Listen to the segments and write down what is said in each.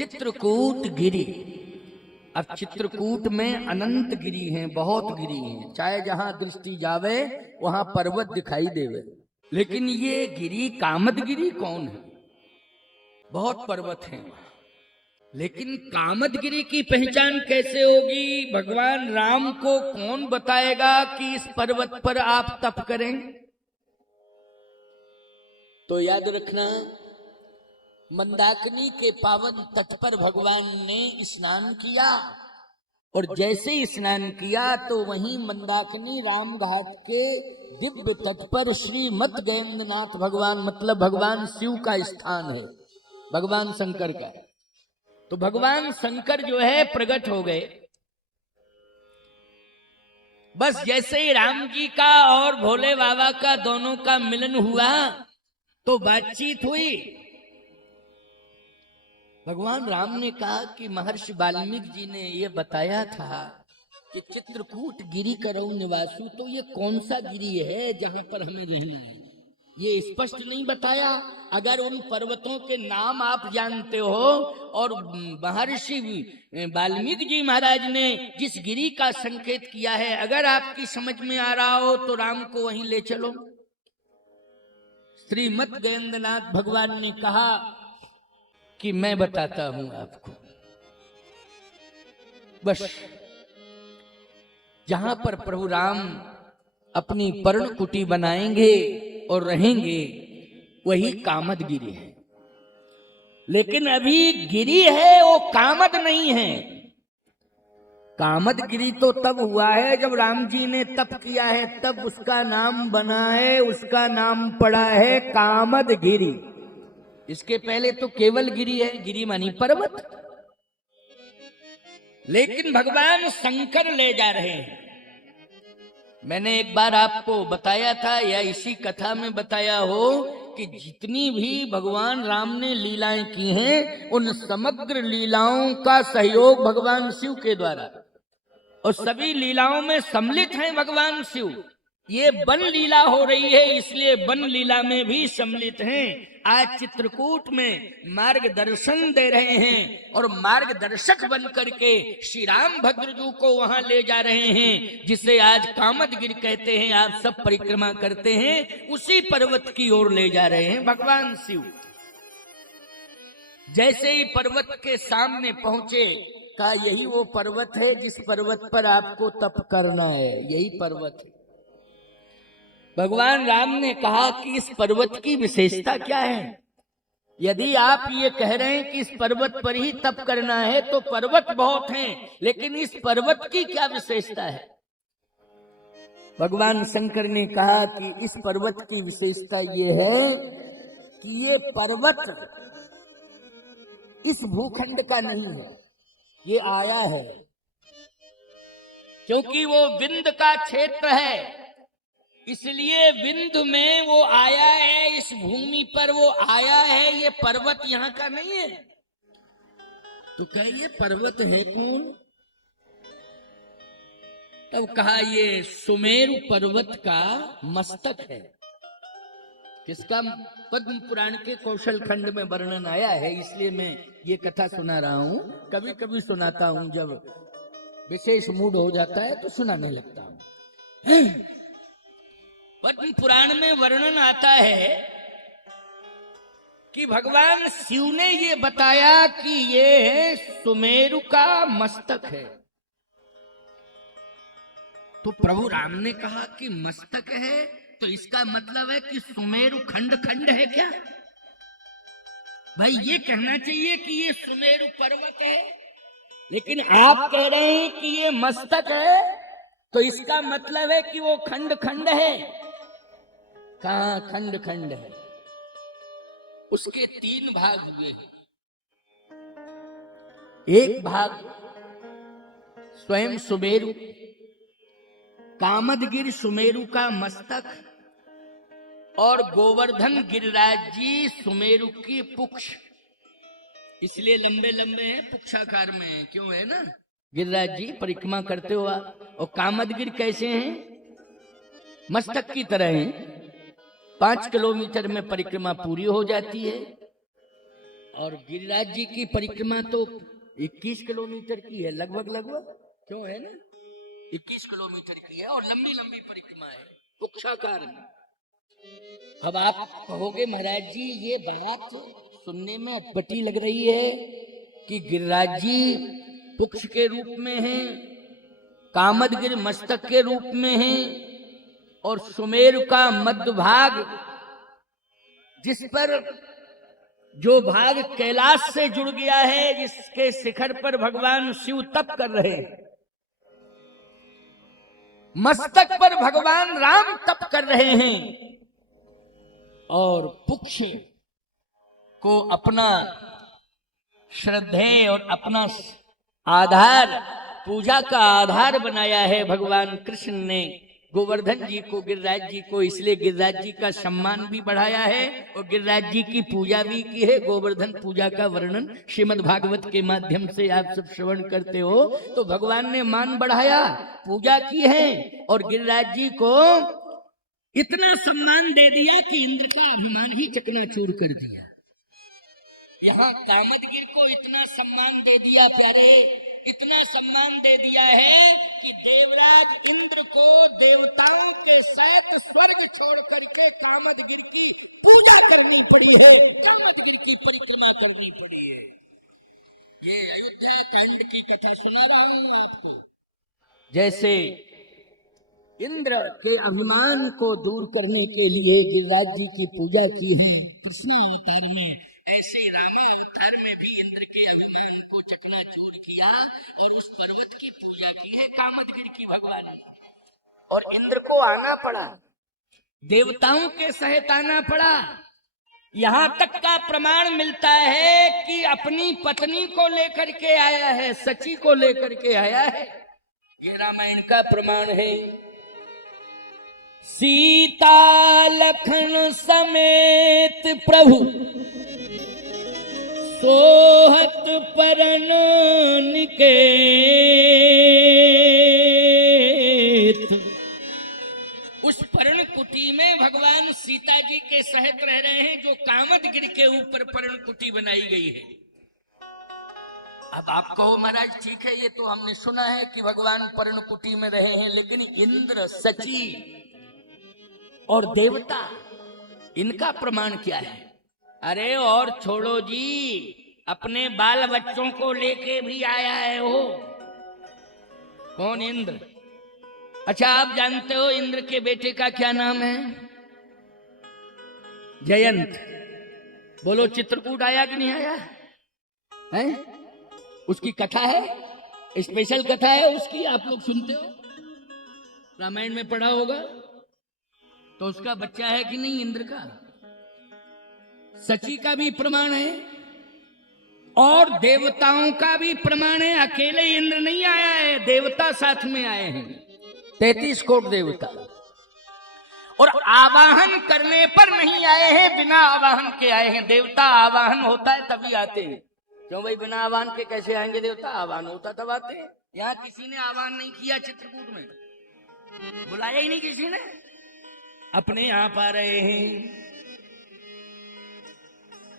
चित्रकूट गिरी। अब चित्रकूट में अनंत गिरी हैं, बहुत गिरी हैं, चाहे जहां दृष्टि जावे वहां पर्वत दिखाई देवे। लेकिन ये गिरी कामदगिरी कौन है? बहुत पर्वत हैं, लेकिन कामदगिरी की पहचान कैसे होगी? भगवान राम को कौन बताएगा कि इस पर्वत पर आप तप करें? तो याद रखना, मंदाकिनी के पावन तट पर भगवान ने स्नान किया, और जैसे ही स्नान किया तो वहीं मंदाकिनी राम घाट के दिव्य तट पर श्रीमत गजेंद्रनाथ भगवान, मतलब भगवान शिव का स्थान है, भगवान शंकर का। तो भगवान शंकर जो है प्रकट हो गए। बस जैसे ही राम जी का और भोले बाबा का दोनों का मिलन हुआ तो बातचीत हुई। भगवान राम ने कहा कि महर्षि वाल्मीकि जी ने ये बताया था कि चित्रकूट गिरी करो निवासु, तो ये कौन सा गिरी है जहां पर हमें रहना है? ये स्पष्ट नहीं बताया। अगर उन पर्वतों के नाम आप जानते हो और महर्षि वाल्मीकि जी महाराज ने जिस गिरी का संकेत किया है अगर आपकी समझ में आ रहा हो तो राम को वहीं ले चलो। श्रीमत गजेंद्रनाथ भगवान ने कहा कि मैं बताता हूं आपको। बस जहां पर प्रभु राम अपनी पर्णकुटी बनाएंगे और रहेंगे वही कामदगिरी है। लेकिन अभी गिरी है वो कामद नहीं है। कामदगिरी तो तब हुआ है जब राम जी ने तप किया है, तब उसका नाम बना है, उसका नाम पड़ा है कामदगिरी। इसके पहले तो केवल गिरी है, गिरी मानी पर्वत। लेकिन भगवान शंकर ले जा रहे हैं। मैंने एक बार आपको बताया था या इसी कथा में बताया हो कि जितनी भी भगवान राम ने लीलाएं की हैं उन समग्र लीलाओं का सहयोग भगवान शिव के द्वारा, और सभी लीलाओं में सम्मिलित हैं भगवान शिव। ये वन लीला हो रही है इसलिए वन लीला में भी सम्मिलित हैं। आज चित्रकूट में मार्गदर्शन दे रहे हैं और मार्गदर्शक बन करके श्री राम भद्रजू को वहां ले जा रहे हैं, जिसे आज कामदगिरी कहते हैं। आप सब परिक्रमा करते हैं, उसी पर्वत की ओर ले जा रहे हैं भगवान शिव। जैसे ही पर्वत के सामने पहुंचे कहा यही वो पर्वत है जिस पर्वत पर आपको तप करना है, यही पर्वत है। भगवान राम ने कहा कि इस पर्वत की विशेषता क्या है? यदि आप ये कह रहे हैं कि इस पर्वत पर ही तप करना है तो पर्वत बहुत हैं, लेकिन इस पर्वत की क्या विशेषता है? भगवान शंकर ने कहा कि इस पर्वत की विशेषता ये है कि ये पर्वत इस भूखंड का नहीं है, ये आया है। क्योंकि वो विंध्य का क्षेत्र है इसलिए विंध्य में वो आया है, इस भूमि पर वो आया है, ये पर्वत यहाँ का नहीं है। तो क्या ये पर्वत है कौन? तब कहा ये सुमेरु पर्वत का मस्तक है। किसका? पद्म पुराण के कौशल खंड में वर्णन आया है, इसलिए मैं ये कथा सुना रहा हूं। कभी कभी सुनाता हूं, जब विशेष मूड हो जाता है तो सुनाने लगता हूं। पद्म पुराण में वर्णन आता है कि भगवान शिव ने ये बताया कि ये सुमेरु का मस्तक है। तो प्रभु राम ने कहा कि मस्तक है तो इसका मतलब है कि सुमेरु खंड खंड है क्या? भाई ये कहना चाहिए कि ये सुमेरु पर्वत है, लेकिन आप कह रहे हैं कि ये मस्तक है, तो इसका मतलब है कि वो खंड खंड है। कहां खंड खंड है? उसके 3 भाग हुए हैं। एक भाग स्वयं सुमेरु, कामदगिरि सुमेरु का मस्तक, और गोवर्धन गिरिराज जी सुमेरु की पुक्ष। इसलिए लंबे लंबे हैं, पुक्षाकार में है। क्यों है ना? गिरिराज जी परिक्रमा करते हो आप। और कामदगिरि कैसे हैं? मस्तक की तरह हैं। 5 किलोमीटर में परिक्रमा पूरी हो जाती है। और गिरिराज जी की परिक्रमा तो 21 किलोमीटर की है, लगभग क्यों है ना, 21 किलोमीटर की है और लंबी लंबी परिक्रमा है पुक्षाकार में। अब आप कहोगे महाराज जी ये बात सुनने में अटपटी लग रही है कि गिरिराज जी पुक्ष के रूप में हैं, कामदगिरि मस्तक के रूप में हैं और सुमेरु का मध्य भाग, जिस पर जो भाग कैलाश से जुड़ गया है, जिसके शिखर पर भगवान शिव तप कर रहे हैं, मस्तक पर भगवान राम तप कर रहे हैं और पुक्ष को अपना श्रद्धेय और अपना आधार, पूजा का आधार बनाया है भगवान कृष्ण ने गोवर्धन जी को, गिरिराज जी को। इसलिए गिरिराज जी का सम्मान भी बढ़ाया है और गिरिराज जी की पूजा भी की है। गोवर्धन पूजा का वर्णन श्रीमद् भागवत के माध्यम से आप सब श्रवण करते हो, तो भगवान ने मान बढ़ाया, पूजा की है और गिरिराज जी को इतना सम्मान दे दिया कि इंद्र का अभिमान ही चकनाचूर कर दिया। यहाँ कामदगिरि को इतना सम्मान दे दिया प्यारे, इतना सम्मान दे दिया है कि देवराज इंद्र को देवताओं के साथ स्वर्ग छोड़ करके कामदगिरि की पूजा करनी पड़ी है, कामदगिरि की परिक्रमा करनी पड़ी है। ये अयोध्या कांड की कथा सुना रहा हूं आपको। जैसे इंद्र के अभिमान को दूर करने के लिए गिरिराज जी की पूजा की है कृष्ण अवतार में, ऐसे रामा अवतार में भी इंद्र के अभिमान को चकनाचूर किया और उस पर्वत की पूजा की है कामदगिरि की भगवान। और इंद्र को आना पड़ा, देवताओं के सहित आना पड़ा। यहाँ तक का प्रमाण मिलता है कि अपनी पत्नी को लेकर के आया है, सची को लेकर के आया है। ये रामायण का प्रमाण है। सीता लखन समेत प्रभु सोहत परन निकेत, उस पर्ण कुटी में भगवान सीता जी के सहित रह रहे हैं, जो कामदगिरि के ऊपर पर्ण कुटी बनाई गई है। अब आप कहो महाराज ठीक है, ये तो हमने सुना है कि भगवान पर्ण कुटी में रहे हैं, लेकिन इंद्र, सची और देवता, इनका प्रमाण क्या है? अरे और छोड़ो जी, अपने बाल बच्चों को लेके भी आया है वो। कौन? इंद्र। अच्छा आप जानते हो इंद्र के बेटे का क्या नाम है? जयंत। बोलो चित्रकूट आया कि नहीं आया है? उसकी कथा है, स्पेशल कथा है उसकी, आप लोग सुनते हो, रामायण में पढ़ा होगा। तो उसका बच्चा है कि नहीं इंद्र का? सची का भी प्रमाण है और देवताओं का भी प्रमाण है। अकेले इंद्र नहीं आया है, देवता साथ में आए हैं, 33 कोट देवता। और आवाहन करने पर नहीं आए हैं, बिना आवाहन के आए हैं। देवता आवाहन होता है तभी आते हैं। क्यों भाई, बिना आवाहन के कैसे आएंगे देवता? आवाहन होता तब आते हैं। यहाँ किसी ने आवाहन नहीं किया, चित्रकूट में बुलाया ही नहीं किसी ने, अपने आप आ रहे हैं।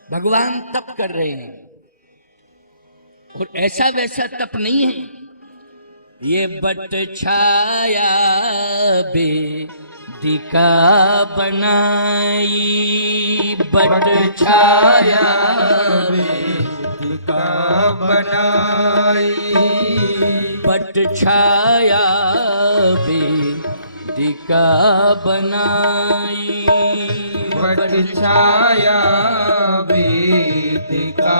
भगवान तप कर रहे हैं और ऐसा वैसा तप नहीं है। ये बट छाया वेदिका बनाई, बट छाया वेदिका बनाई, बट छाया वेदिका बनाई, बट छाया वेदिका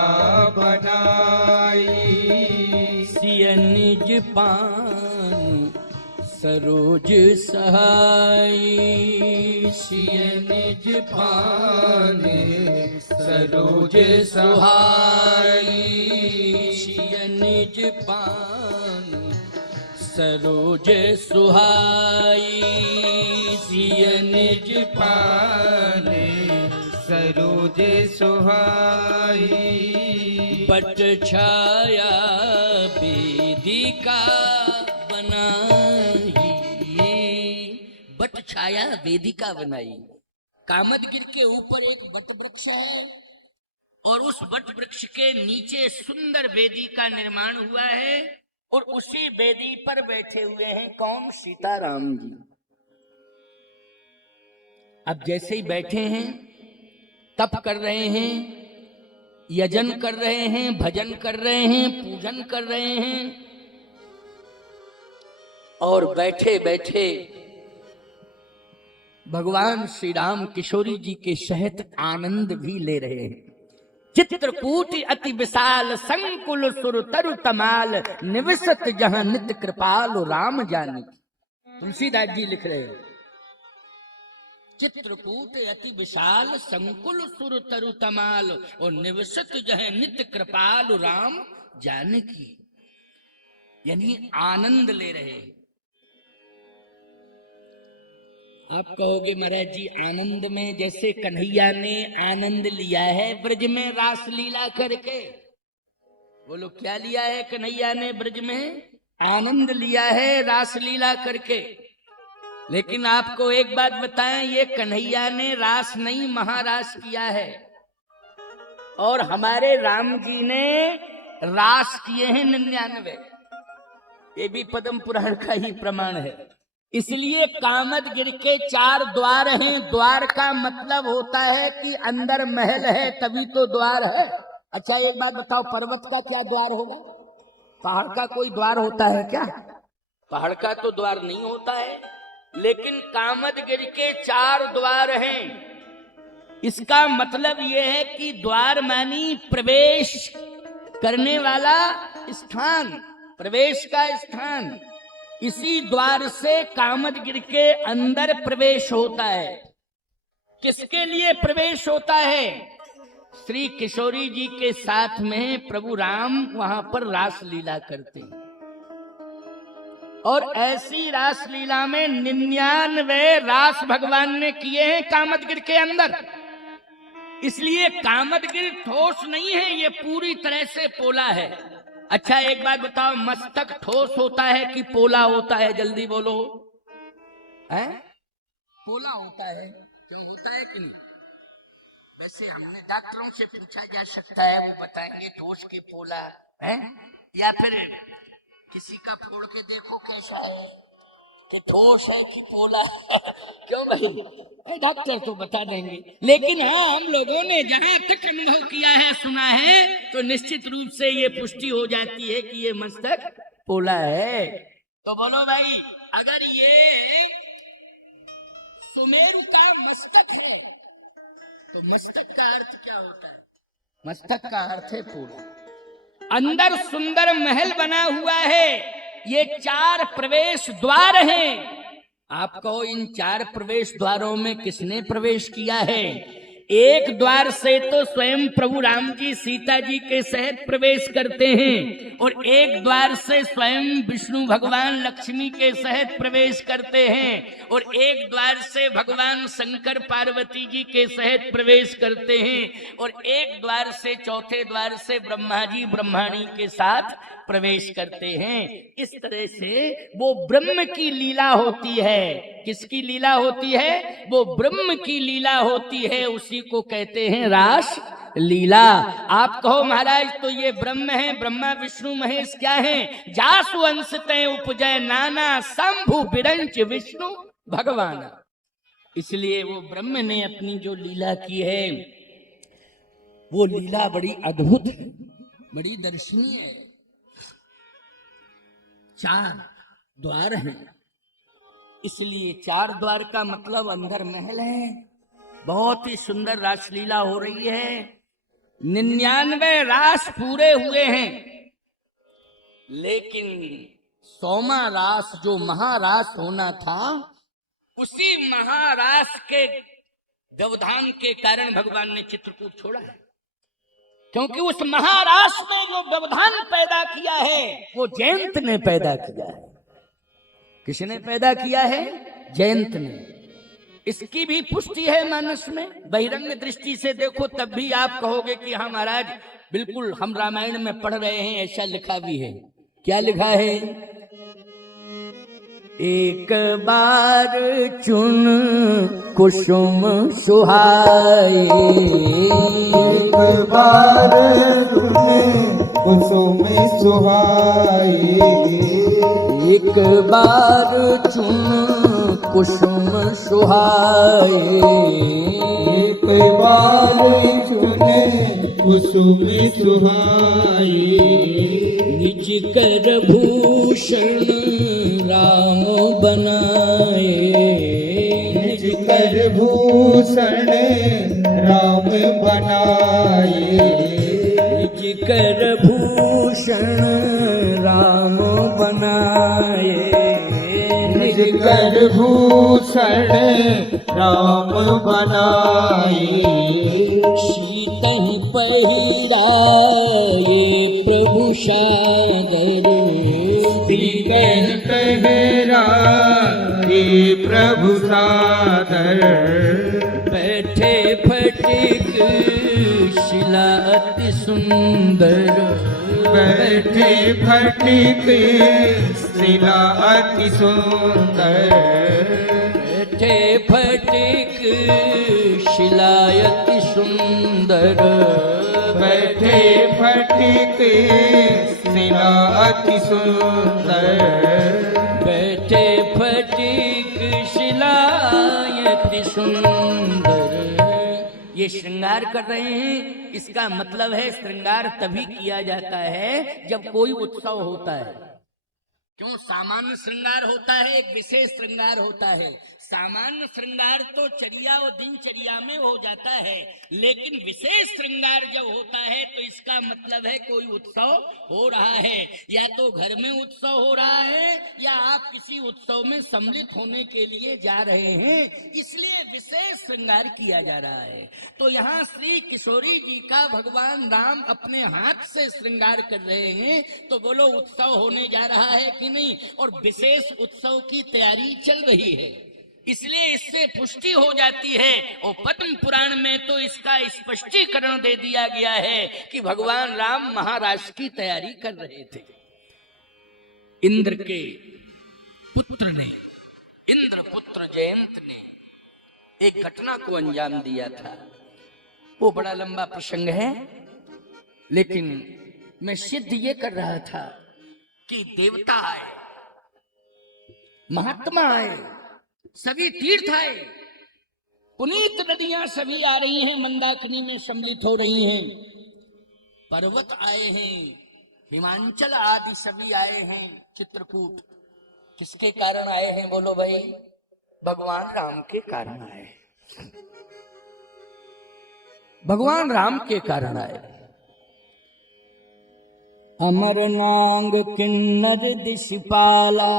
बनाई, सिय निज पान सरोज सहाई, सिय निज पान सरोज सहाई, सिय निज पान सरोज सुहाई, सिय निज पान सरोज सुहाई, बट छाया वेदिका बनाई, बट छाया वेदिका बनाई। कामदगिरि के ऊपर एक बट वृक्ष है और उस वट वृक्ष के नीचे सुंदर वेदी का निर्माण हुआ है और उसी वेदी पर बैठे हुए हैं कौन? सीताराम जी। अब जैसे ही बैठे हैं, तप कर रहे हैं, यजन कर रहे हैं, भजन कर रहे हैं, पूजन कर रहे हैं, और बैठे बैठे भगवान श्री राम किशोरी जी के सहित आनंद भी ले रहे हैं। चित्रकूट अति विशाल संकुल सुर तरु तमाल, निविसत जहां नित्य कृपाल राम जानी। तुलसीदास जी लिख रहे हैं, चित्रकूट अति विशाल संकुल सुर तरु तमाल, और निविसत जहां नित्य कृपाल राम जानकी। यानी आनंद ले रहे। आप कहोगे महाराज जी आनंद में, जैसे कन्हैया ने आनंद लिया है ब्रज में रास लीला करके। बोलो क्या लिया है कन्हैया ने ब्रज में? आनंद लिया है रास लीला करके। लेकिन आपको एक बात बताएं, ये कन्हैया ने रास नहीं महारास किया है, और हमारे राम जी ने रास किए हैं 99। ये भी पद्म पुराण का ही प्रमाण है। इसलिए कामदगिरि के 4 द्वार हैं। द्वार का मतलब होता है कि अंदर महल है तभी तो द्वार है। अच्छा एक बात बताओ, पर्वत का क्या द्वार होगा? पहाड़ का कोई द्वार होता है क्या? पहाड़ का तो द्वार नहीं होता है। लेकिन कामदगिरि के 4 द्वार हैं। इसका मतलब यह है कि द्वार मानी प्रवेश करने वाला स्थान, प्रवेश का स्थान। इसी द्वार से कामदगिरि के अंदर प्रवेश होता है। किसके लिए प्रवेश होता है? श्री किशोरी जी के साथ में प्रभु राम वहां पर रास लीला करते हैं, और ऐसी रास लीला में 99 रास भगवान ने किए हैं कामदगिरि के अंदर। इसलिए कामदगिरि ठोस नहीं है, ये पूरी तरह से पोला है। अच्छा एक बात बताओ, मस्तक ठोस होता है कि पोला होता है? जल्दी बोलो। है पोला होता है। क्यों होता है कि नहीं? वैसे हमने डॉक्टरों से पूछा जा सकता है, वो बताएंगे ठोस के पोला है, या फिर किसी का फोड़ के देखो कैसा है कि ठोस है कि पोला। क्यों भाई? डॉक्टर तो बता देंगे। लेकिन हाँ, हम लोगों ने जहां तक अनुभव किया है, सुना है, तो निश्चित रूप से ये पुष्टि हो जाती है कि ये मस्तक पोला है। तो बोलो भाई, अगर ये सुमेरु का मस्तक है तो मस्तक का अर्थ क्या होता है? मस्तक का अर्थ है पोला। अंदर सुंदर महल बना हुआ है। ये 4 प्रवेश द्वार हैं। आप कहो इन 4 प्रवेश द्वारों में किसने प्रवेश किया है? एक द्वार से तो स्वयं प्रभु राम जी सीता जी के सहित प्रवेश करते हैं, और एक द्वार से स्वयं विष्णु भगवान लक्ष्मी के सहित प्रवेश करते हैं, और एक द्वार से भगवान शंकर पार्वती जी के सहित प्रवेश करते हैं, और एक द्वार से, चौथे द्वार से ब्रह्मा जी ब्रह्माणी के साथ प्रवेश करते हैं। इस तरह से वो ब्रह्म की लीला होती है। किसकी लीला होती है? वो ब्रह्म की लीला होती है। उसी को कहते हैं रास लीला। आप कहो महाराज तो ये ब्रह्म है, ब्रह्मा विष्णु महेश क्या है? जासु अंश तय उपजय नाना, शंभु बिरंच विष्णु भगवान। इसलिए वो ब्रह्म ने अपनी जो लीला की है, वो लीला बड़ी अद्भुत है, बड़ी दर्शनीय है। 4 द्वार हैं। इसलिए 4 द्वार का मतलब अंदर महल है। बहुत ही सुंदर रासलीला हो रही है। 99 रास पूरे हुए हैं, लेकिन 100वां रास जो महारास होना था, उसी महारास के व्यवधान के कारण भगवान ने चित्रकूट छोड़ा है। क्योंकि उस महारास में जो व्यवधान पैदा किया है, वो जयंत ने पैदा किया है। किसने पैदा किया है? जयंत ने। इसकी भी पुष्टि है मानस में। बहिरंग दृष्टि से देखो तब भी आप कहोगे कि हाँ महाराज बिल्कुल हम रामायण में पढ़ रहे हैं, ऐसा लिखा भी है। क्या लिखा है? एक बार चुन कुसुम सुहाए, एक बार चुन कुसुम सुहाए, एक बार चुन कुसुम सुहाए, एक बार चुन कुसुम सुहाए, निज कर भूषण राम बनाए, निज कर भूषण राम बनाए, निज कर भूषण राम बनाए, निज कर भूषण राम बनाए, शीतल पहिराए प्रभु सागर, शीतल पहराए प्रभु सादर, बैठे फटिक शिला अति सुंदर, बैठे फटिक शिला अति सुंदर, बैठे फटिक शिला अति सुंदर, बैठे फटिक शिला अति सुंदर, बैठे फटिक शिला अति सुंदर। ये श्रृंगार कर रहे हैं, इसका मतलब है श्रृंगार तभी किया जाता है जब कोई उत्सव होता है। क्यों? सामान्य श्रृंगार होता है, एक विशेष श्रृंगार होता है। सामान्य श्रृंगार तो चर्या और दिनचर्या में हो जाता है, लेकिन विशेष श्रृंगार जब होता है तो इसका मतलब है कोई उत्सव हो रहा है, या तो घर में उत्सव हो रहा है या आप किसी उत्सव में सम्मिलित होने के लिए जा रहे हैं, इसलिए विशेष श्रृंगार किया जा रहा है। तो यहाँ श्री किशोरी जी का भगवान राम अपने हाथ से श्रृंगार कर रहे हैं, तो बोलो उत्सव होने जा रहा है कि नहीं? और विशेष उत्सव की तैयारी चल रही है, इसलिए इससे पुष्टि हो जाती है। और पद्म पुराण में तो इसका स्पष्टीकरण दे दिया गया है कि भगवान राम महाराज की तैयारी कर रहे थे। इंद्र के पुत्र ने, इंद्र पुत्र जयंत ने एक घटना को अंजाम दिया था। वो बड़ा लंबा प्रसंग है, लेकिन मैं सिद्ध ये कर रहा था कि देवता आए, महात्मा आए, सभी तीर्थ आए, पुनीत नदियां सभी आ रही हैं, मंदाकिनी में सम्मिलित हो रही हैं, पर्वत आए हैं, हिमांचल आदि सभी आए हैं, चित्रकूट। किसके कारण आए हैं बोलो भाई? भगवान राम के कारण आए, भगवान राम के कारण आए। अमर नांग किन्नर दिशपाला,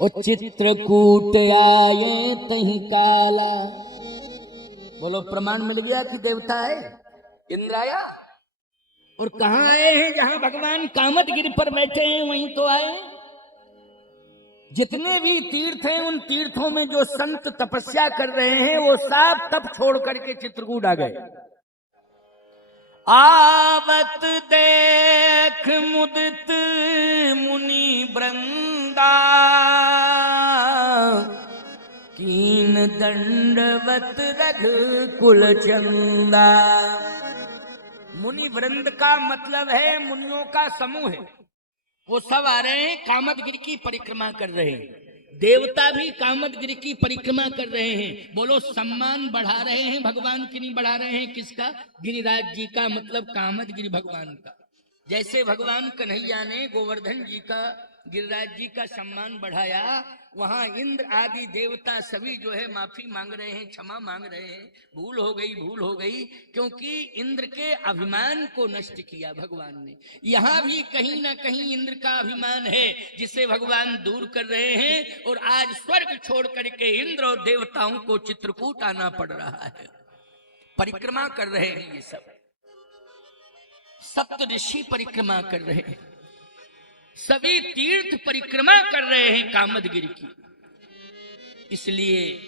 और चित्रकूट आए तही काला। बोलो प्रमाण मिल गया कि देवता है, इंद्र आया। और कहाँ आए हैं? जहां भगवान कामदगिरि पर बैठे हैं वहीं तो आए। जितने भी तीर्थ हैं उन तीर्थों में जो संत तपस्या कर रहे हैं वो सब तप छोड़ करके चित्रकूट आ गए। आवत देख मुदित मुनि वृंदा, कीन दंडवत रघुकुल चंदा। मुनि वृंद का मतलब है मुनियों का समूह है, वो सब आ रहे हैं, कामदगिरि की परिक्रमा कर रहे हैं। देवता भी कामदगिरि की परिक्रमा कर रहे हैं। बोलो सम्मान बढ़ा रहे हैं भगवान की, नहीं बढ़ा रहे हैं? किसका? गिरिराज जी का, मतलब कामदगिरि भगवान का। जैसे भगवान कन्हैया ने गोवर्धन जी का, गिरिराज जी का सम्मान बढ़ाया, वहां इंद्र आदि देवता सभी जो है माफी मांग रहे हैं, क्षमा मांग रहे हैं, भूल हो गई, भूल हो गई, क्योंकि इंद्र के अभिमान को नष्ट किया भगवान ने। यहाँ भी कहीं ना कहीं इंद्र का अभिमान है जिसे भगवान दूर कर रहे हैं, और आज स्वर्ग छोड़ करके इंद्र और देवताओं को चित्रकूट आना पड़ रहा है। परिक्रमा कर रहे हैं, ये सब सप्त ऋषि परिक्रमा कर रहे हैं, सभी तीर्थ परिक्रमा कर रहे हैं कामदगिरि की। इसलिए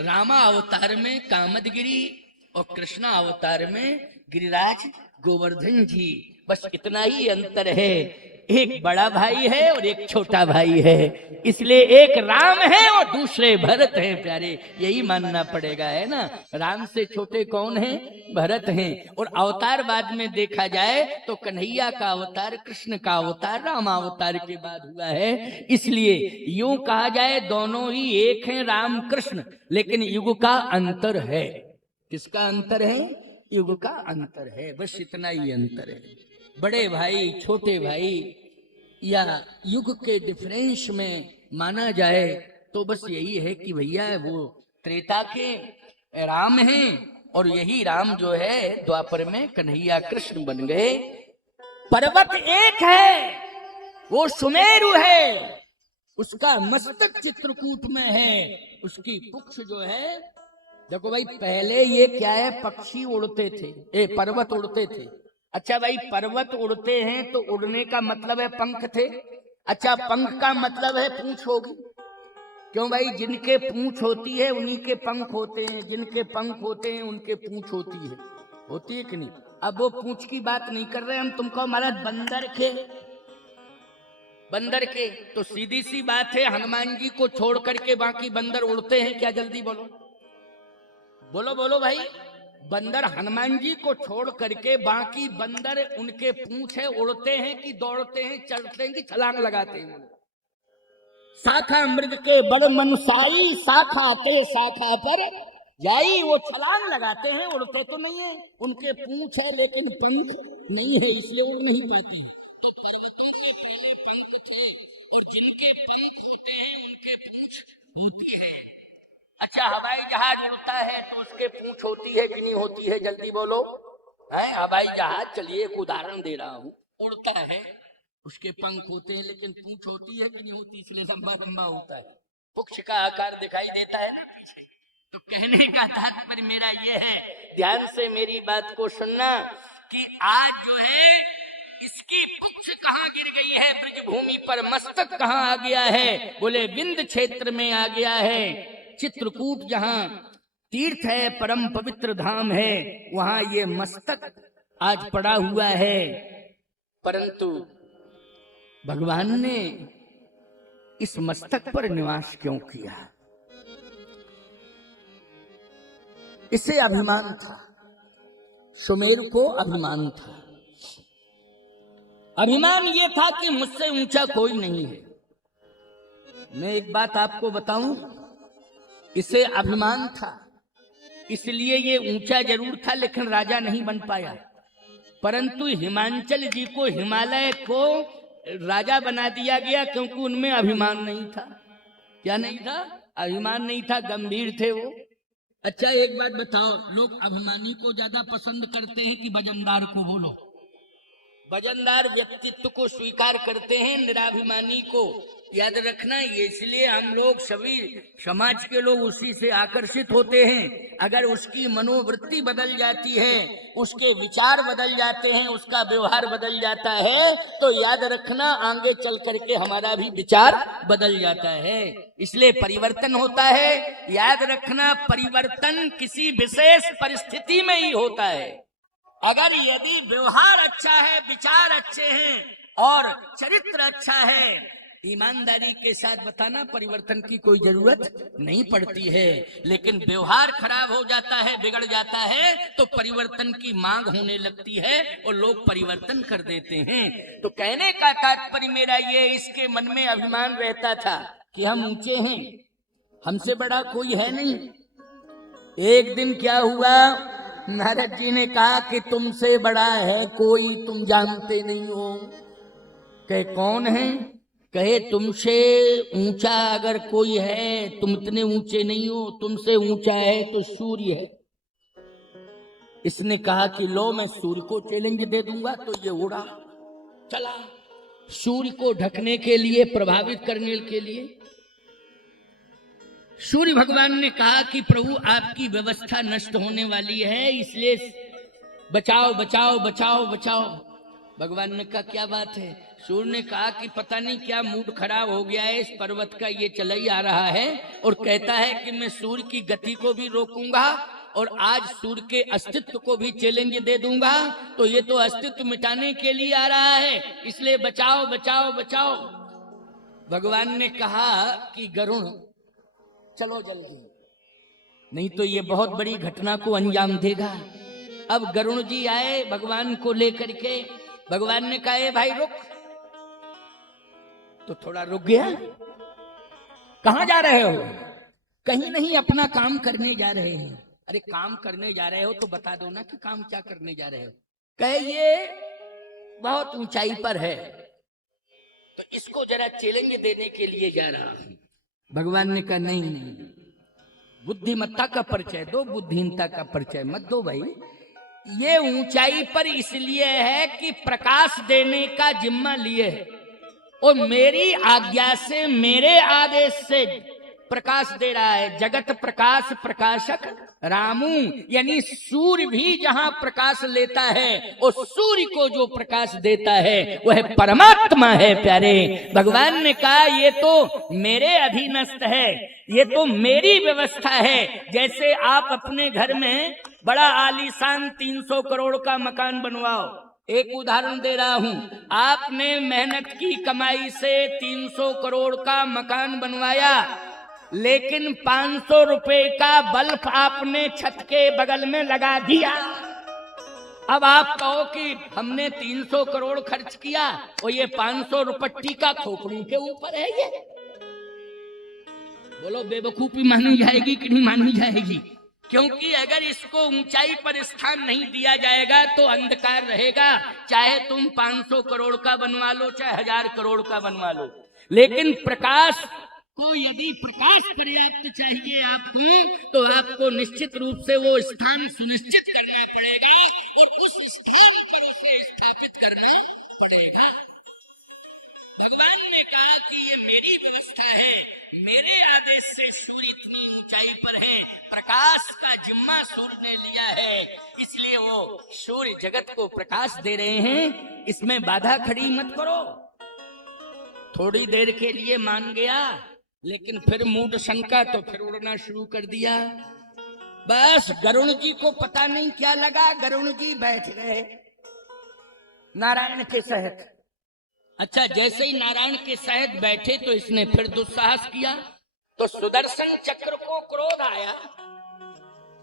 रामा अवतार में कामदगिरि और कृष्णा अवतार में गिरिराज गोवर्धन जी, बस इतना ही अंतर है। एक बड़ा भाई है और एक छोटा भाई है, इसलिए एक राम है और दूसरे भरत हैं प्यारे, यही मानना पड़ेगा, है ना। राम से छोटे कौन हैं? भरत हैं। और अवतार बाद में देखा जाए तो कन्हैया का अवतार, कृष्ण का अवतार राम अवतार के बाद हुआ है। इसलिए यूं कहा जाए दोनों ही एक हैं, राम कृष्ण, लेकिन युग का अंतर है। किसका अंतर है? युग का अंतर है, बस इतना ही अंतर है। बड़े भाई छोटे भाई या युग के डिफरेंस में माना जाए तो बस यही है कि भैया वो त्रेता के राम हैं और यही राम जो है द्वापर में कन्हैया कृष्ण बन गए। पर्वत एक है, वो सुमेरु है, उसका मस्तक चित्रकूट में है, उसकी पुच्छ जो है, देखो भाई पहले ये क्या है, पक्षी उड़ते थे, पर्वत उड़ते थे। अच्छा भाई पर्वत उड़ते हैं तो उड़ने का मतलब है पंख थे। अच्छा पंख का मतलब है पूंछ होगी, क्यों भाई? जिनके पूंछ होती है उन्हीं के पंख होते हैं, जिनके पंख होते हैं उनके पूंछ होती है कि नहीं? अब वो पूंछ की बात नहीं कर रहे हम, तुमको महाराज बंदर के तो सीधी सी बात है, हनुमान जी को छोड़ करके बाकी बंदर उड़ते हैं क्या? जल्दी बोलो बोलो बोलो भाई। बंदर हनुमान जी को छोड़ करके बाकी बंदर उनके पूंछ है, उड़ते हैं कि दौड़ते हैं, चलते हैं कि छलांग लगाते हैं? शाखा मृग के बड़ मनसाई, शाखा के शाखा पर जाई, वो छलांग लगाते हैं, उड़ते तो नहीं है, उनके पूंछ है लेकिन पंख नहीं है, इसलिए उड़ नहीं पाते। तो पर्वतों के पहले पंख थे और जिनके पंख होते हैं उनके पूंछ होती है। अच्छा हवाई जहाज उड़ता है तो उसके पूंछ होती है कि नहीं होती है? जल्दी बोलो। है हवाई जहाज, चलिए एक उदाहरण दे रहा हूँ, उड़ता है, उसके पंख होते हैं लेकिन पूंछ होती है कि नहीं होती? इसलिए लंबा लंबा होता है, पुच्छ का आकार दिखाई देता है ना पीछे। तो कहने का तात्पर्य मेरा ये है, ध्यान से मेरी बात को सुनना, कि आज जो है इसकी पुच्छ कहाँ गिर गई है ब्रजभूमि पर, मस्तक कहाँ आ गया है? बोले विंध्य क्षेत्र में आ गया है। चित्रकूट जहां तीर्थ है, परम पवित्र धाम है, वहां ये मस्तक आज पड़ा हुआ है। परंतु भगवान ने इस मस्तक पर निवास क्यों किया? इसे अभिमान था, सुमेरु को अभिमान था। अभिमान ये था कि मुझसे ऊंचा कोई नहीं है। मैं एक बात आपको बताऊं, इसे अभिमान था, इसलिए ये ऊंचा जरूर था लेकिन राजा नहीं बन पाया। परंतु हिमांचल जी को, हिमालय को राजा बना दिया गया क्योंकि उनमें अभिमान नहीं था। क्या नहीं था? अभिमान नहीं था, गंभीर थे वो। अच्छा एक बात बताओ, लोग अभिमानी को ज्यादा पसंद करते हैं कि वजनदार को? बोलो। वजनदार व्यक्तित्व को स्वीकार करते हैं, निराभिमानी को याद रखना। ये इसलिए हम लोग सभी समाज के लोग उसी से आकर्षित होते हैं। अगर उसकी मनोवृत्ति बदल जाती है, उसके विचार बदल जाते हैं, उसका व्यवहार बदल जाता है, तो याद रखना आगे चल करके हमारा भी विचार बदल जाता है। इसलिए परिवर्तन होता है, याद रखना परिवर्तन किसी विशेष परिस्थिति में ही होता है। अगर यदि व्यवहार अच्छा है, विचार अच्छे हैं और चरित्र अच्छा है, ईमानदारी के साथ बताना, परिवर्तन की कोई जरूरत नहीं पड़ती है। लेकिन व्यवहार खराब हो जाता है, बिगड़ जाता है, तो परिवर्तन की मांग होने लगती है और लोग परिवर्तन कर देते हैं। तो कहने का तात्पर्य मेरा ये, इसके मन में अभिमान रहता था कि हम ऊंचे हैं, हमसे बड़ा कोई है नहीं। एक दिन क्या हुआ, नारद जी ने कहा कि तुमसे बड़ा है कोई, तुम जानते नहीं हो। कहे कौन है? कहे तुमसे ऊंचा अगर कोई है, तुम इतने ऊंचे नहीं हो, तुमसे ऊंचा है तो सूर्य है। इसने कहा कि लो मैं सूर्य को चैलेंज दे दूंगा, तो ये उड़ा चला सूर्य को ढकने के लिए, प्रभावित करने के लिए। सूर्य भगवान ने कहा कि प्रभु आपकी व्यवस्था नष्ट होने वाली है, इसलिए बचाओ बचाओ बचाओ बचाओ। भगवान ने कहा क्या बात है? सूर्य ने कहा कि पता नहीं क्या मूड खराब हो गया है इस पर्वत का, ये चला ही आ रहा है और कहता है कि मैं सूर्य की गति को भी रोकूंगा और आज सूर्य के अस्तित्व को भी चैलेंज दे दूंगा, तो ये तो अस्तित्व मिटाने के लिए आ रहा है, इसलिए बचाओ बचाओ बचाओ। भगवान ने कहा कि गरुण चलो जल्दी, नहीं तो ये बहुत बड़ी घटना को अंजाम देगा। अब गरुण जी आए भगवान को लेकर के। भगवान ने कहा ए भाई रुक, तो थोड़ा रुक गया। कहां जा रहे हो? कहीं नहीं, अपना काम करने जा रहे हैं। अरे काम करने जा रहे हो तो बता दो ना कि काम क्या करने जा रहे हो। कहे ये बहुत ऊंचाई पर है, तो इसको जरा चैलेंज देने के लिए जा रहा हूं। भगवान ने कहा नहीं नहीं, बुद्धिमत्ता का परिचय दो, बुद्धिहीनता का परिचय मत दो भाई। ये ऊंचाई पर इसलिए है कि प्रकाश देने का जिम्मा लिए है, और मेरी आज्ञा से, मेरे आदेश से प्रकाश दे रहा है। जगत प्रकाश प्रकाशक रामू, यानी सूर्य भी जहां प्रकाश लेता है, और सूर्य को जो प्रकाश देता है वह परमात्मा है। प्यारे, भगवान ने कहा ये तो मेरे अधीनस्थ है, ये तो मेरी व्यवस्था है। जैसे आप अपने घर में बड़ा आलीशान 300 करोड़ का मकान बनवाओ। एक उदाहरण दे रहा हूं, आपने मेहनत की कमाई से 300 करोड़ का मकान बनवाया, लेकिन 500 रुपए का बल्ब आपने छत के बगल में लगा दिया। अब आप कहो कि हमने 300 करोड़ खर्च किया और ये 500 रुपट्टी का खोपड़ी के ऊपर है। ये बोलो बेवकूफी मानी जाएगी कि नहीं मानी जाएगी? क्योंकि अगर इसको ऊंचाई पर स्थान नहीं दिया जाएगा तो अंधकार रहेगा। चाहे तुम 500 करोड़ का बनवा लो, चाहे 1000 करोड़ का बनवा लो, लेकिन प्रकाश को, यदि प्रकाश पर्याप्त चाहिए आपको, तो आपको निश्चित रूप से वो स्थान सुनिश्चित करना पड़ेगा, और उस स्थान पर उसे स्थापित करना पड़ेगा। भगवान ने कहा कि ये मेरी व्यवस्था है, मेरे आदेश से सूर्य इतनी ऊंचाई पर है, प्रकाश का जिम्मा सूर्य ने लिया है, इसलिए वो सूर्य जगत को प्रकाश दे रहे हैं। इसमें बाधा खड़ी मत करो। थोड़ी देर के लिए मान गया, लेकिन फिर मूड शंका, तो फिर उड़ना शुरू कर दिया। बस गरुण जी को पता नहीं क्या लगा, गरुण जी बैठ गए नारायण के सहित। अच्छा, जैसे ही नारायण के सहित बैठे तो इसने फिर दुस्साहस किया, तो सुदर्शन चक्र को क्रोध आया।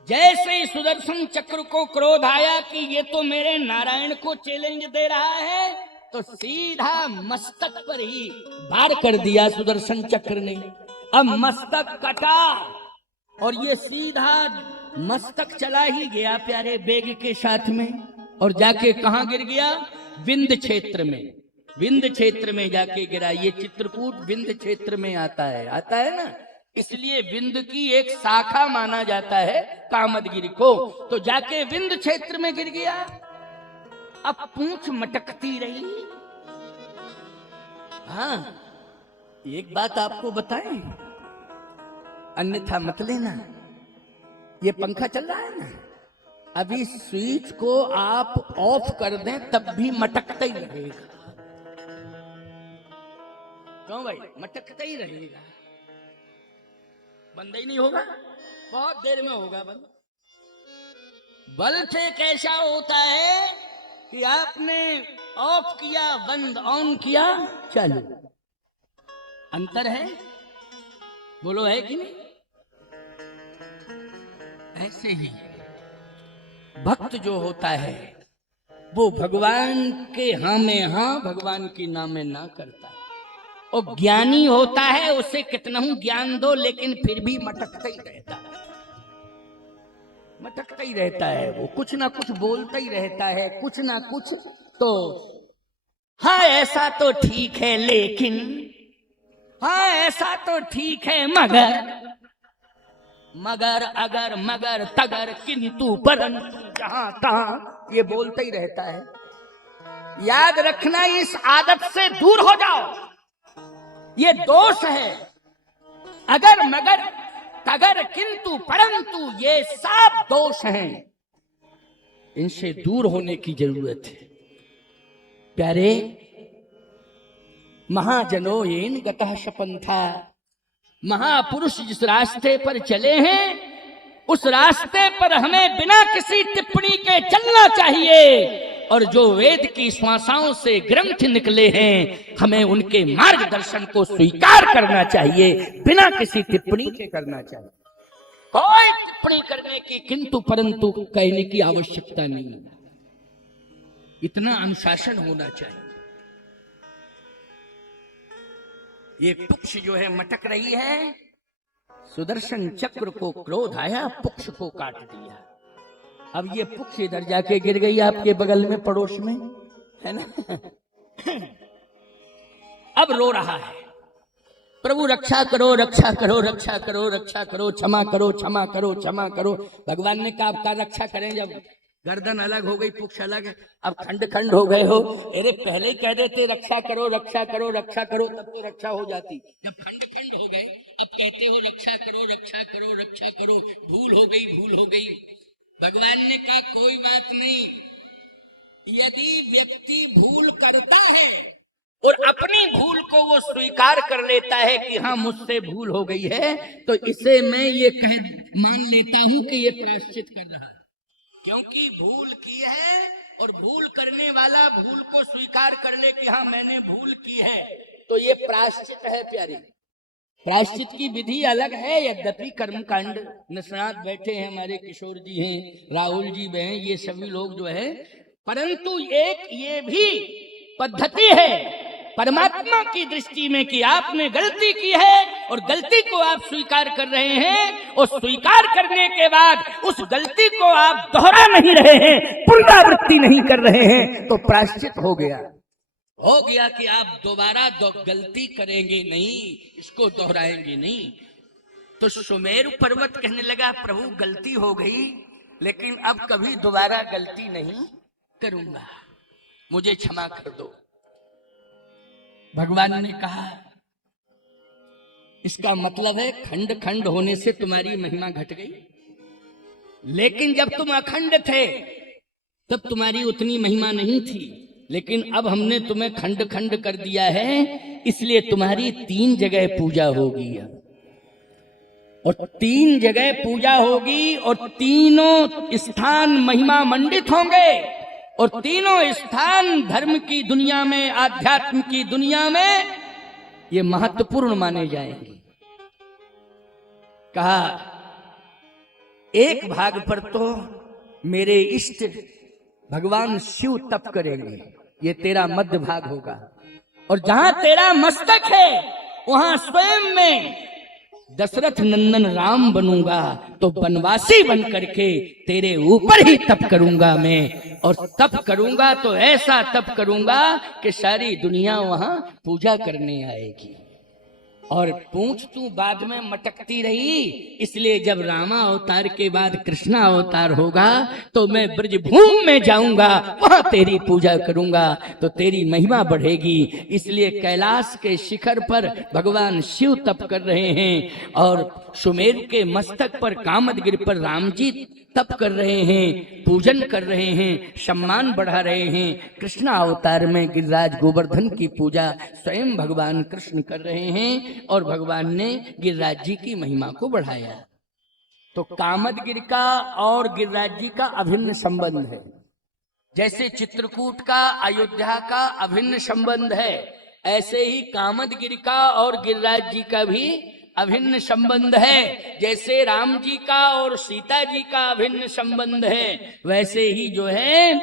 जैसे ही सुदर्शन चक्र को क्रोध आया कि ये तो मेरे नारायण को चैलेंज दे रहा है, तो सीधा मस्तक पर ही वार कर दिया सुदर्शन चक्र ने। अब मस्तक कटा और ये सीधा मस्तक चला ही गया प्यारे वेग के साथ में, और जाके कहां गिर गया? विंध्य क्षेत्र में। विंध्य क्षेत्र में जाके गिरा। ये चित्रकूट विंध्य क्षेत्र में आता है ना, इसलिए विंध्य की एक शाखा माना जाता है कामदगिरि को। तो जाके विंध्य क्षेत्र में गिर गया। अब पूंछ मटकती रही। हाँ, एक बात आपको बताएं, अन्यथा मत लेना। ये पंखा चल रहा है ना, अभी स्विच को आप ऑफ कर दें तब भी मटकता ही रहेगा। क्यों भाई? मटकता ही रहेगा, बंद ही नहीं होगा। बहुत देर में होगा बंद। बल्ब एक ऐसा होता है कि आपने ऑफ किया, बंद, ऑन किया, चालू। अंतर है? बोलो है कि नहीं? ऐसे ही भक्त जो होता है वो भगवान के हाँ में हाँ, भगवान की ना में ना करता है। और ज्ञानी होता है, उसे कितना ही ज्ञान दो लेकिन फिर भी मटकता ही रहता है, मटकता ही रहता है। वो कुछ ना कुछ बोलता ही रहता है, कुछ ना कुछ। तो हाँ ऐसा तो ठीक है, लेकिन हाँ ऐसा तो ठीक है, मगर मगर अगर मगर तगर किंतु परंतु जहां तहां, ये बोलता ही रहता है। याद रखना, इस आदत से दूर हो जाओ। ये दोष है। अगर मगर तगर किंतु परंतु, ये सब दोष हैं, इनसे दूर होने की जरूरत है। प्यारे, महाजनो येन गतः शपन्था, महापुरुष जिस रास्ते पर चले हैं उस रास्ते पर हमें बिना किसी टिप्पणी के चलना चाहिए, और जो वेद की श्वासाओं से ग्रंथ निकले हैं हमें उनके मार्गदर्शन को स्वीकार करना चाहिए, बिना किसी टिप्पणी के करना चाहिए। कोई टिप्पणी करने की किंतु परंतु कहने की आवश्यकता नहीं, इतना अनुशासन होना चाहिए। ये पुक्ष जो है मटक रही है, सुदर्शन चक्र को क्रोध आया, पुक्ष को काट दिया। अब ये पुक्ष इधर जाके गिर गई आपके बगल में, पड़ोस में, है ना। अब रो रहा है, प्रभु रक्षा करो, रक्षा करो, रक्षा करो, रक्षा करो, क्षमा करो, क्षमा करो, क्षमा करो। भगवान ने कहा आपका रक्षा करें, जब गर्दन अलग हो गई, पुक्ष अलग है, अब खंड खंड हो गए हो। अरे पहले ही कह देते रक्षा करो, रक्षा करो, रक्षा करो, तब तो रक्षा हो जाती। जब खंड खंड हो गए, अब कहते हो रक्षा करो, रक्षा करो, रक्षा करो। भूल हो गई, भूल हो गई। भगवान ने कहा कोई बात नहीं, यदि व्यक्ति भूल करता है और अपनी भूल को वो स्वीकार कर लेता है कि हाँ मुझसे भूल हो गई है, तो इसे मैं ये मान लेता हूं कि ये प्रायश्चित कर रहा है, क्योंकि भूल की है। और भूल करने वाला भूल को स्वीकार कर ले कि हाँ मैंने भूल की है, तो ये प्रायश्चित है प्यारी। प्रायश्चित की विधि अलग है, यद्यपि कर्मकांड निष्णात बैठे हैं, हमारे किशोर जी हैं, राहुल जी हैं, ये सभी लोग जो है, परंतु एक ये भी पद्धति है परमात्मा की दृष्टि में कि आपने गलती की है और गलती को आप स्वीकार कर रहे हैं, और स्वीकार करने के बाद उस गलती को आप दोहरा नहीं रहे हैं, पुनरावृत्ति नहीं कर रहे हैं, तो प्रायश्चित हो गया कि आप दोबारा गलती करेंगे नहीं, इसको दोहराएंगे नहीं। तो सुमेरु पर्वत कहने लगा प्रभु गलती हो गई, लेकिन अब कभी दोबारा गलती नहीं करूंगा, मुझे क्षमा कर दो। भगवान ने कहा इसका मतलब है खंड खंड होने से तुम्हारी महिमा घट गई, लेकिन जब तुम अखंड थे तब तुम्हारी उतनी महिमा नहीं थी, लेकिन अब हमने तुम्हें खंड खंड कर दिया है, इसलिए तुम्हारी 3 जगह पूजा होगी, और 3 जगह पूजा होगी, और तीनों स्थान महिमा मंडित होंगे, और तीनों स्थान धर्म की दुनिया में, आध्यात्म की दुनिया में ये महत्वपूर्ण माने जाएंगे। कहा एक भाग पर तो मेरे इष्ट भगवान शिव तप करेंगे, ये तेरा मध्य भाग होगा, और जहां तेरा मस्तक है वहां स्वयं में दशरथ नंदन राम बनूंगा, तो बनवासी बन करके तेरे ऊपर ही तप करूंगा मैं, और तप करूंगा तो ऐसा तप करूंगा कि सारी दुनिया वहां पूजा करने आएगी। और पूंछ तू बाद में मटकती रही, इसलिए जब रामा अवतार के बाद कृष्णा अवतार होगा तो मैं ब्रजभूमि में जाऊंगा, वहां तेरी पूजा करूंगा, तो तेरी महिमा बढ़ेगी। इसलिए कैलाश के शिखर पर भगवान शिव तप कर रहे हैं, और सुमेरु के मस्तक पर कामदगिरि पर राम जी तप कर रहे हैं, पूजन कर रहे हैं, सम्मान बढ़ा रहे हैं। कृष्ण अवतार में गिरिराज गोवर्धन की पूजा स्वयं भगवान कृष्ण कर रहे हैं, और भगवान ने गिरिराज जी की महिमा को बढ़ाया। तो कामदगिरि का और गिरिराज जी का अभिन्न संबंध है, जैसे चित्रकूट का अयोध्या का अभिन्न संबंध है, ऐसे ही कामदगिरि का और गिरिराज जी का भी अभिन्न संबंध है। जैसे राम जी का और सीता जी का अभिन्न संबंध है, वैसे ही जो है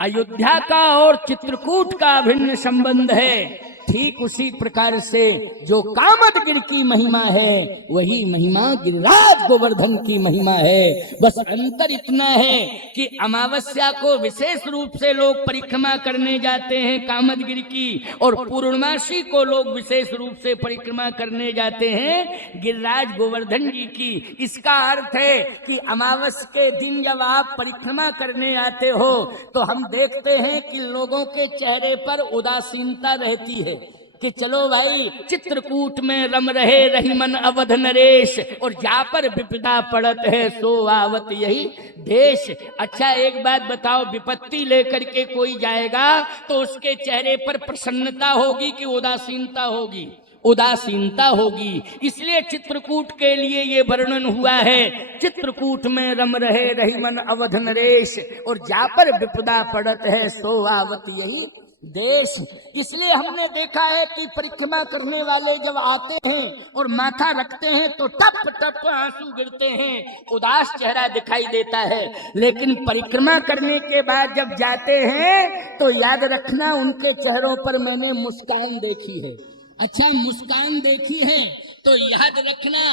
अयोध्या का और चित्रकूट का अभिन्न संबंध है। ठीक उसी प्रकार से जो कामदगिरि की महिमा है, वही महिमा गिरिराज गोवर्धन की महिमा है। बस अंतर इतना है कि अमावस्या को विशेष रूप से लोग परिक्रमा करने जाते हैं कामदगिरि की, और पूर्णमासी को लोग विशेष रूप से परिक्रमा करने जाते हैं गिरिराज गोवर्धन जी की। इसका अर्थ है कि अमावस्या के दिन जब आप परिक्रमा करने आते हो तो हम देखते हैं कि लोगों के चेहरे पर उदासीनता रहती है कि चलो भाई चित्रकूट में रम रहे रहीमन अवध नरेश, और जा पर विपदा पड़त है सो आवत यही देश। अच्छा एक बात बताओ, विपत्ति लेकर के कोई जाएगा तो उसके चेहरे पर प्रसन्नता होगी कि उदासीनता होगी? उदासीनता होगी। इसलिए चित्रकूट के लिए ये वर्णन हुआ है, चित्रकूट में रम रहे रहीमन अवध नरेश, और जा पर विपदा पड़त है सो आवत यही देश। इसलिए हमने देखा है कि परिक्रमा करने वाले जब आते हैं और माथा रखते हैं तो टप टप आंसू गिरते हैं, उदास चेहरा दिखाई देता है। लेकिन परिक्रमा करने के बाद जब जाते हैं तो याद रखना उनके चेहरों पर मैंने मुस्कान देखी है। अच्छा, मुस्कान देखी है तो याद रखना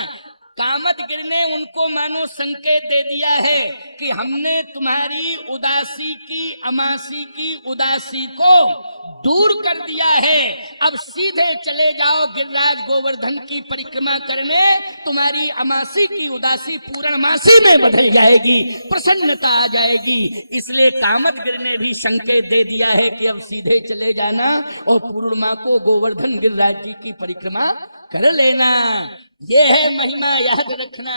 कामदगिर ने उनको मानो संकेत दे दिया है कि हमने तुम्हारी उदासी की, अमासी की उदासी को दूर कर दिया है। अब सीधे चले जाओ गिरिराज गोवर्धन की परिक्रमा करने, तुम्हारी अमासी की उदासी पूर्णमासी में बदल जाएगी, प्रसन्नता आ जाएगी। इसलिए कामदगिर ने भी संकेत दे दिया है कि अब सीधे चले जाना और पूर्णिमा को गोवर्धन गिरिराज जी की परिक्रमा कर लेना। ये है महिमा, याद रखना।